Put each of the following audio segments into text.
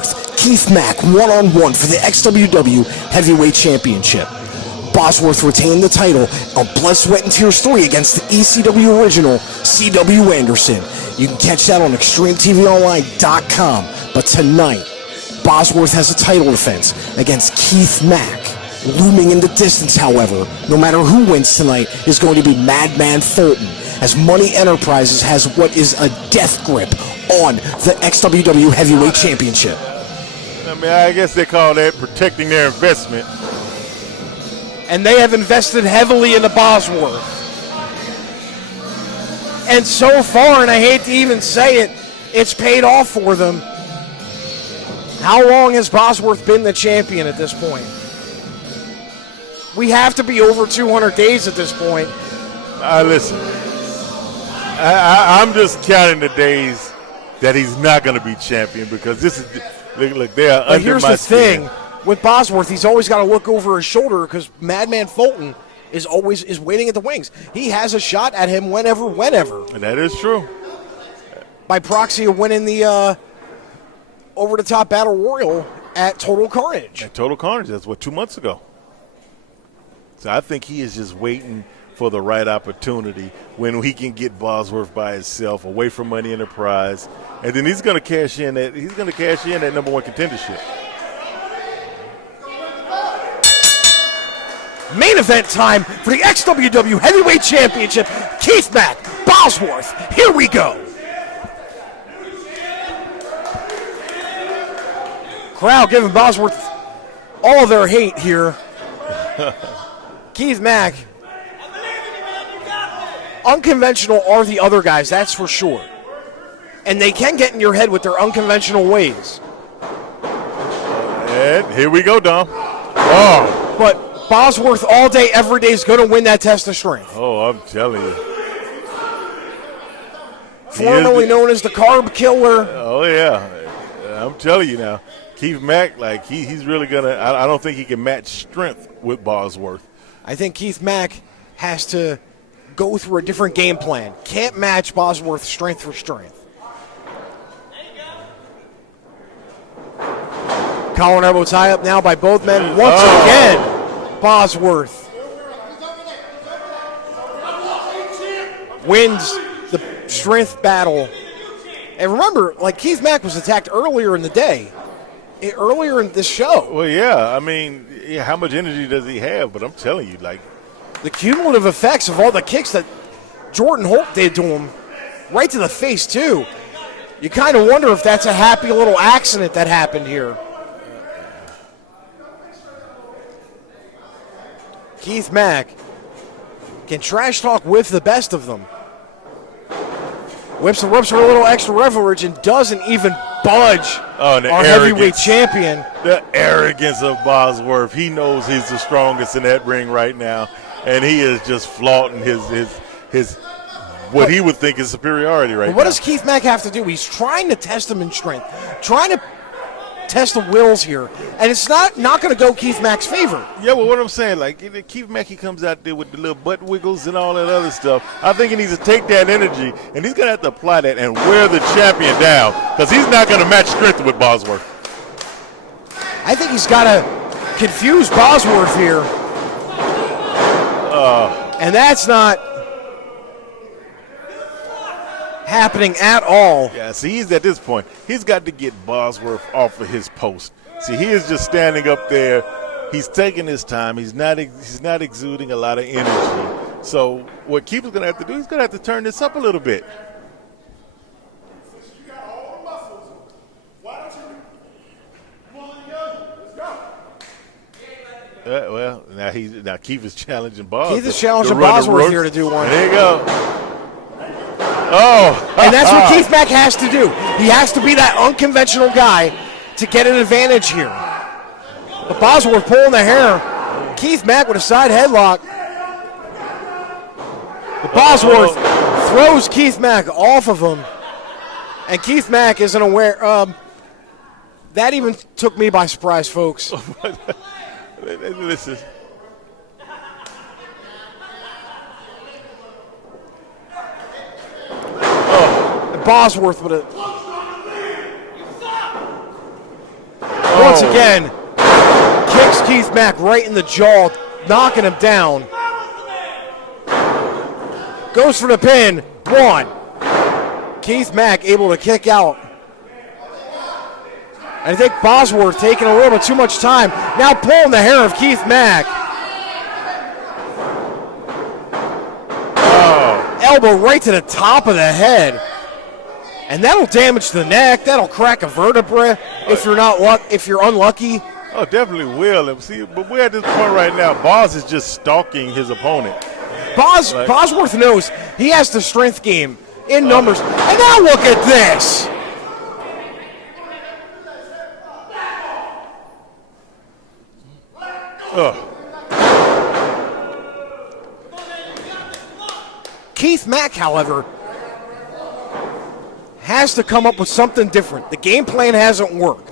Bozworth, Keith Mack one-on-one for the XWW Heavyweight Championship. Bozworth retained the title on Blood, Sweat, and Tears 3 against the ECW original, C.W. Anderson. You can catch that on ExtremeTVOnline.com. But tonight, Bozworth has a title defense against Keith Mack. Looming in the distance, however, no matter who wins tonight, is going to be Madman Fulton, as Money Enterprises has what is a death grip on the XWW Heavyweight Championship. I mean, I guess they call that protecting their investment. And they have invested heavily into Bozworth. And so far, and I hate to even say it, it's paid off for them. How long has Bozworth been the champion at this point? We have to be over 200 days at this point. Listen, I'm just counting the days that he's not going to be champion, because this is, look, they are under here's my the skin. thing. With Bozworth, he's always got to look over his shoulder, because Madman Fulton is always waiting at the wings. He has a shot at him whenever. And that is true. By proxy of winning the over-the-top Battle Royal at Total Carnage. At Total Carnage, that's 2 months ago. So I think he is just waiting for the right opportunity when we can get Bozworth by himself, away from Money Enterprise, and then he's going to cash in that number one contendership. Main event time for the XWW Heavyweight Championship. Keith Mack, Bozworth. Here we go. Crowd giving Bozworth all their hate here. Keith Mack. Unconventional are the other guys, that's for sure. And they can get in your head with their unconventional ways. And here we go, Dom. Oh. But Bozworth all day, every day is going to win that test of strength. Oh, I'm telling you. Formerly known as the Carb Killer. Oh, yeah. I'm telling you now. Keith Mack, like, he's really going to – I don't think he can match strength with Bozworth. I think Keith Mack has to go through a different game plan. Can't match Bosworth's strength for strength. Collar and elbow tie up now by both men. Once again, Bosworth wins the strength battle. And remember, like, Keith Mack was attacked earlier in the day, earlier in this show. Well, yeah, I mean, how much energy does he have? But I'm telling you, like, the cumulative effects of all the kicks that Jordan Holt did to him, right to the face, too. You kind of wonder if that's a happy little accident that happened here. Keith Mack can trash talk with the best of them. Whips and whips for a little extra leverage and doesn't even budge our heavyweight champion. The arrogance of Bosworth. He knows he's the strongest in that ring right now, and he is just flaunting his what he would think is superiority right now. What does Keith Mack have to do? He's trying to test him in strength, trying to test the wills here, and it's not going to go Keith Mack's favor. Yeah, well, what I'm saying, like, Keith Mack, he comes out there with the little butt wiggles and all that other stuff. I think he needs to take that energy, and he's going to have to apply that and wear the champion down, because he's not going to match strength with Bosworth. I think he's got to confuse Bosworth here. And that's not happening at all. Yeah, see, he's at this point. He's got to get Bosworth off of his post. See, he is just standing up there. He's taking his time. He's not exuding a lot of energy. So what Keith is going to have to do, he's going to have to turn this up a little bit. Well, now Keith is challenging Bosworth. Keith is challenging Bosworth here to do one. There you go. Oh. And that's what Keith Mack has to do. He has to be that unconventional guy to get an advantage here. But Bosworth pulling the hair. Keith Mack with a side headlock. But Bosworth throws Keith Mack off of him. And Keith Mack isn't aware. That even took me by surprise, folks. Listen. Bosworth with a once again. Kicks Keith Mack right in the jaw, knocking him down. Goes for the pin. 1. Keith Mack able to kick out. I think Bozworth taking a little bit too much time. Now pulling the hair of Keith Mack. Elbow right to the top of the head. And that'll damage the neck. That'll crack a vertebra if you're unlucky. Oh, definitely will. See, but we're at this point right now. Boz is just stalking his opponent. Bosworth knows he has the strength game in numbers. And now look at this. Keith Mack, however, has to come up with something different. The game plan hasn't worked.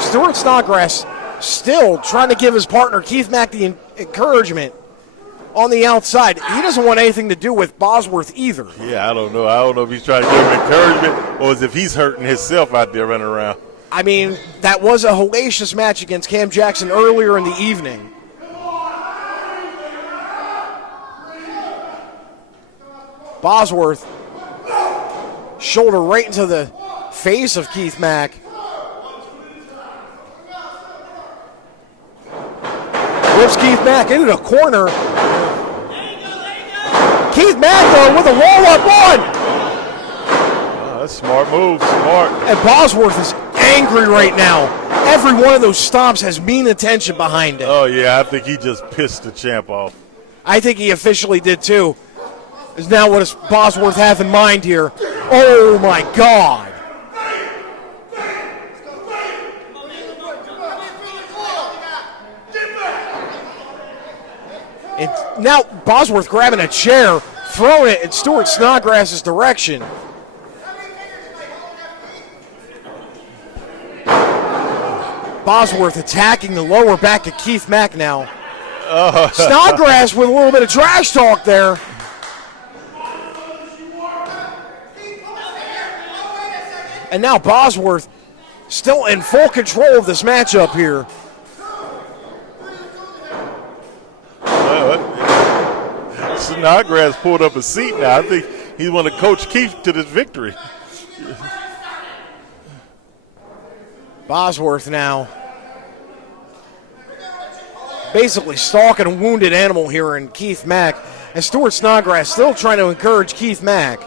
Stuart Snodgrass still trying to give his partner Keith Mack the encouragement on the outside. He doesn't want anything to do with Bosworth either. Yeah, I don't know. I don't know if he's trying to give him encouragement or as if he's hurting himself out there running around. I mean, that was a hellacious match against Cam Jackson earlier in the evening. Bosworth, shoulder right into the face of Keith Mack. Whips Keith Mack into the corner. Keith Mack, though, with a roll-up 1. That's a smart move, smart. And Bosworth is angry right now. Every one of those stomps has mean intention behind it. Oh, yeah, I think he just pissed the champ off. I think he officially did, too. Is now what does Bosworth have in mind here? Oh, my God. And now Bosworth grabbing a chair, throwing it in Stuart Snodgrass's direction. Bosworth attacking the lower back of Keith Mack now. Snodgrass with a little bit of trash talk there. And now Bosworth still in full control of this matchup here. Snodgrass pulled up a seat now. I think he's want to coach Keith to this victory. Bosworth now basically stalking a wounded animal here in Keith Mack. And Stuart Snodgrass still trying to encourage Keith Mack.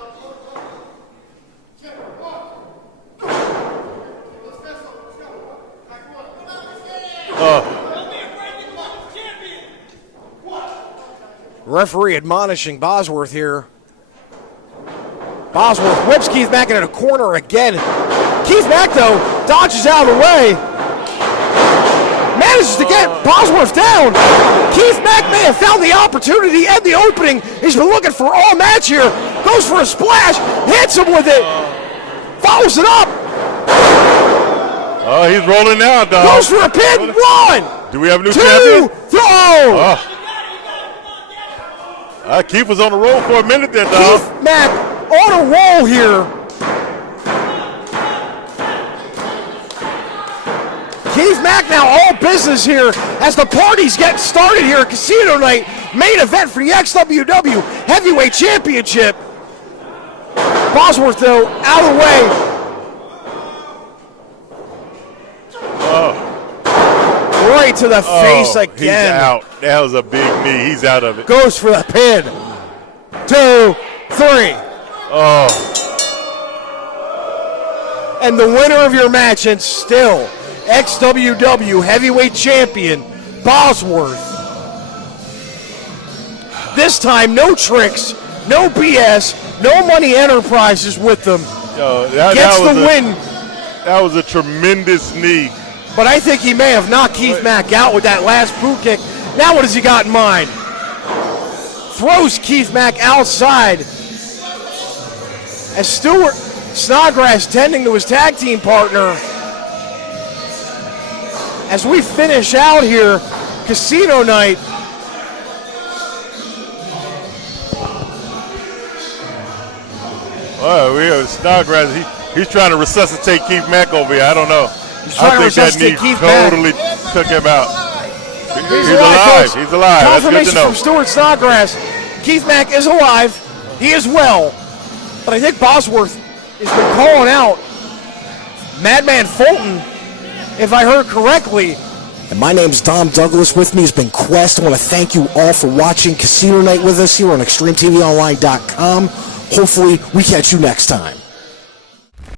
Referee admonishing Bosworth here. Bosworth whips Keith Mack into the corner again. Keith Mack, though, dodges out of the way. Manages to get Bosworth down. Keith Mack may have found the opportunity and the opening. He's been looking for all match here. Goes for a splash. Hits him with it. Follows it up. Oh, he's rolling now, dog. Goes for a pin. 1. Do we have a new 2. champion? Throw. Keith was on the roll for a minute there, dog. Keith Mack on a roll here. Keith Mack now all business here as the party's getting started here at Casino Night. Main event for the XWW Heavyweight Championship. Bosworth, though, out of the way. Right to the face again. He's out. That was a big knee. He's out of it. Goes for the pin. 2, 3. And the winner of your match, and still XWW Heavyweight Champion, Bosworth. This time, no tricks, no BS, no Money Enterprises with them. Gets the win. That was a tremendous knee. But I think he may have knocked Keith Mack out with that last boot kick. Now what has he got in mind? Throws Keith Mack outside. As Stuart Snodgrass tending to his tag team partner. As we finish out here, Casino Night. We have Snodgrass. He's trying to resuscitate Keith Mack over here. I don't know. Trying I to think that knee resuscitate Keith Mack. totally took him out. He's alive, folks. He's alive. That's good to Confirmation know. from Stuart Snodgrass. Keith Mack is alive. He is well. But I think Bosworth has been calling out Madman Fulton, if I heard correctly. And my name's Dom Douglas. With me has been Quest. I want to thank you all for watching Casino Night with us here on ExtremeTVOnline.com. Hopefully, we catch you next time.